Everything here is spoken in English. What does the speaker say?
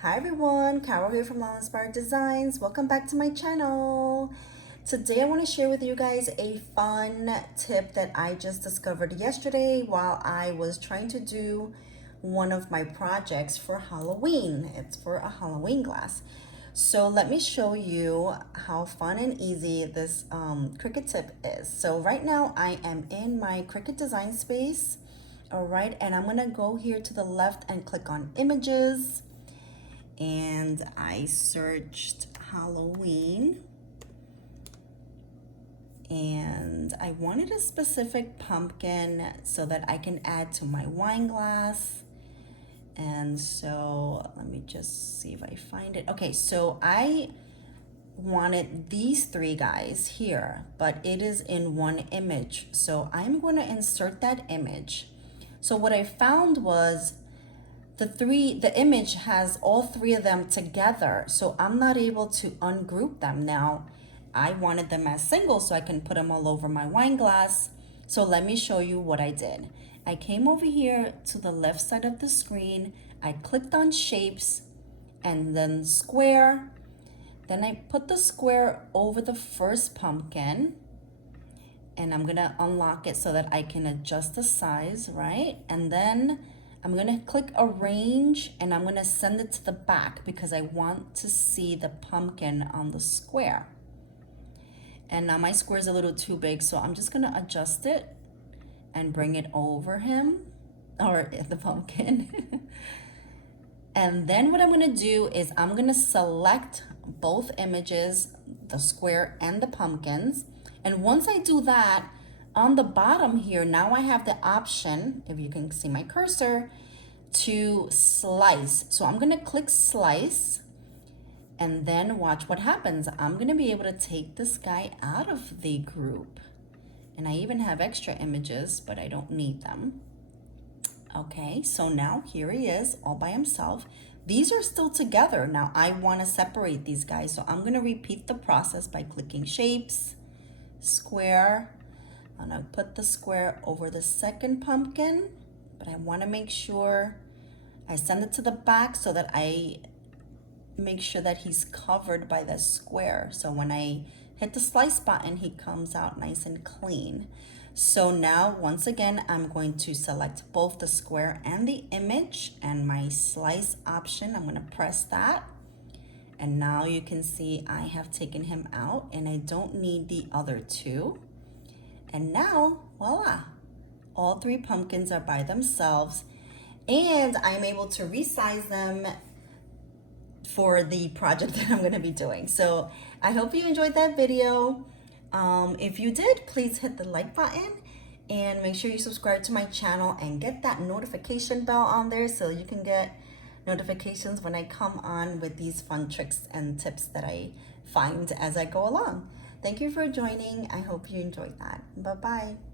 Hi everyone, Carol here from Lalainspired Designs. Welcome back to my channel. Today I want to share with you guys a fun tip that I just discovered yesterday while I was trying to do one of my projects for Halloween. It's for a Halloween glass. So let me show you how fun and easy this Cricut tip is. So right now I am in my Cricut design space. All right, and I'm gonna go here to the left and click on images. And I searched Halloween and I wanted a specific pumpkin so that I can add to my wine glass. And so let me just see if I find it. Okay, so I wanted these three guys here, but it is in one image. So I'm going to insert that image. So what I found was the image has all three of them together, so I'm not able to ungroup them. Now I wanted them as singles so I can put them all over my wine glass. So let me show you what I did. I came over here to the left side of the screen, I clicked on shapes and then square. Then I put the square over the first pumpkin and I'm gonna unlock it so that I can adjust the size, right? And then I'm gonna click arrange and I'm gonna send it to the back because I want to see the pumpkin on the square. And now my square is a little too big, so I'm just gonna adjust it and bring it over him, or the pumpkin. And then what I'm gonna do is I'm gonna select both images, the square and the pumpkins. And once I do that, on the bottom here, now I have the option, if you can see my cursor, to slice. So I'm gonna click slice and then watch what happens. I'm gonna be able to take this guy out of the group. And I even have extra images, but I don't need them. Okay, so now here he is all by himself. These are still together. Now I wanna separate these guys. So I'm gonna repeat the process by clicking shapes, square, and I put the square over the second pumpkin, but I want to make sure I send it to the back so that I make sure that he's covered by the square. So when I hit the slice button, he comes out nice and clean. So now, once again, I'm going to select both the square and the image and my slice option. I'm going to press that. And now you can see I have taken him out and I don't need the other two. And now, voila, all three pumpkins are by themselves and I'm able to resize them for the project that I'm gonna be doing. So I hope you enjoyed that video. If you did, please hit the like button and make sure you subscribe to my channel and get that notification bell on there so you can get notifications when I come on with these fun tricks and tips that I find as I go along. Thank you for joining. I hope you enjoyed that. Bye-bye.